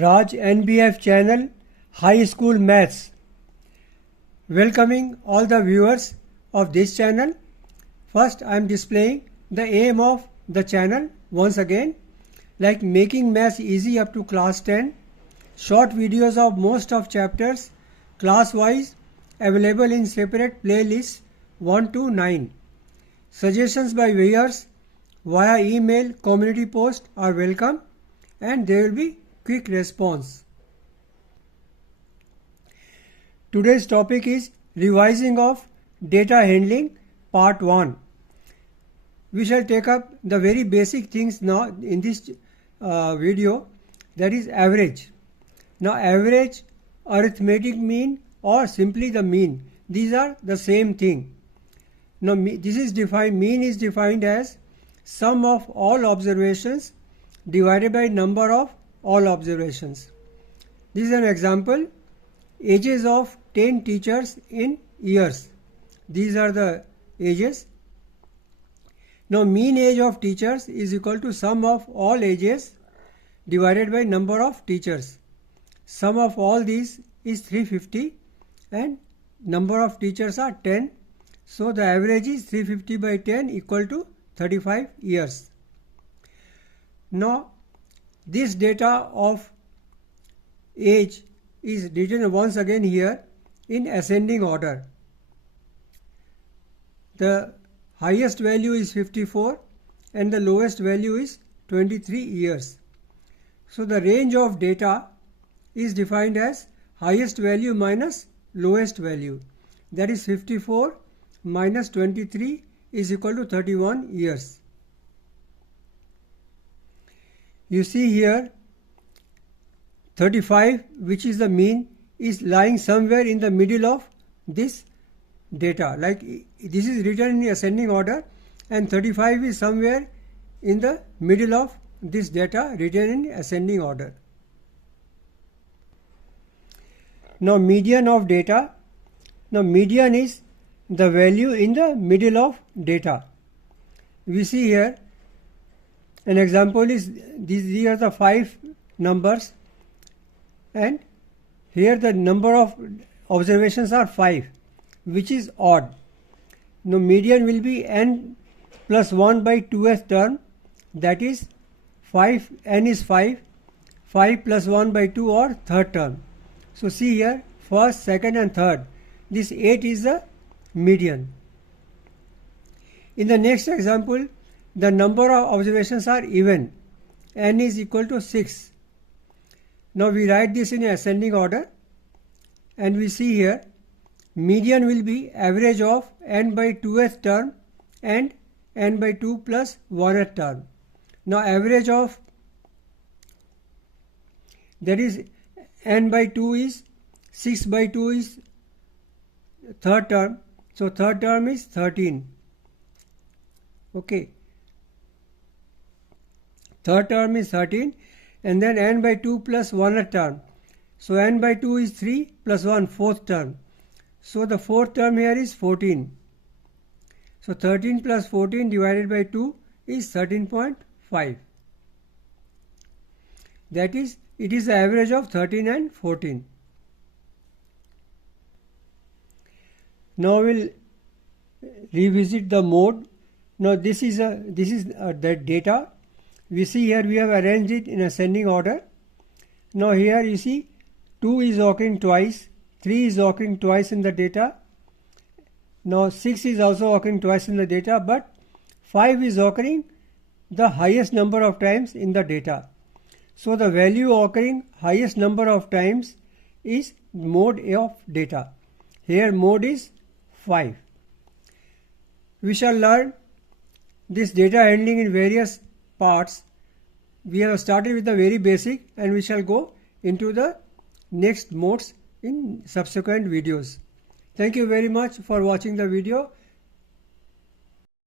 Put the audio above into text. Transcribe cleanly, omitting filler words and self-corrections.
Raj NBF channel High School Maths. Welcoming all the viewers of this channel. First I am displaying the aim of the channel once again, like making maths easy up to class 10, short videos of most of chapters class wise available in separate playlists 1 to 9. Suggestions by viewers via email, community post are welcome and there will be quick response. Today's topic is revising of data handling part 1. We shall take up the very basic things now in this video, that is average. Now average, arithmetic mean or simply the mean, these are the same thing. Now this is defined, mean is defined as sum of all observations divided by number of all observations. This is an example, ages of 10 teachers in years. These are the ages. Now mean age of teachers is equal to sum of all ages divided by number of teachers. Sum of all these is 350 and number of teachers are 10. So the average is 350 by 10 equal to 35 years. Now this data of age is written once again here in ascending order. The highest value is 54 and the lowest value is 23 years. So the range of data is defined as highest value minus lowest value, that is 54 minus 23 is equal to 31 years. You see here 35, which is the mean, is lying somewhere in the middle of this data, like this is written in ascending order and 35 is somewhere in the middle of this data written in ascending order. Now median of data. Now median is the value in the middle of data. We see here an example is these are the 5 numbers and here the number of observations are 5, which is odd. Now median will be n plus 1 by 2th term, that is 5, n is 5, 5 plus 1 by 2 or third term. So see here first, second and third, this 8 is the median. In the next example, the number of observations are even, n is equal to 6. Now we write this in ascending order and we see here median will be average of n by 2th term and n by 2 plus 1th term. Now average of, that is n by 2 is 6 by 2 is third term, so third term is 13. Okay, third term is 13 and then n by 2 plus 1th term. So n by 2 is 3 plus 1, fourth term. So the fourth term here is 14. So 13 plus 14 divided by 2 is 13.5. That is, it is the average of 13 and 14. Now we'll revisit the mode. Now this is the data. We see here we have arranged it in ascending order. Now here you see 2 is occurring twice, 3 is occurring twice in the data. Now 6 is also occurring twice in the data, but 5 is occurring the highest number of times in the data. So the value occurring highest number of times is mode of data. Here mode is 5. We shall learn this data handling in various parts. We have started with the very basic and we shall go into the next modes in subsequent videos. Thank you very much for watching the video.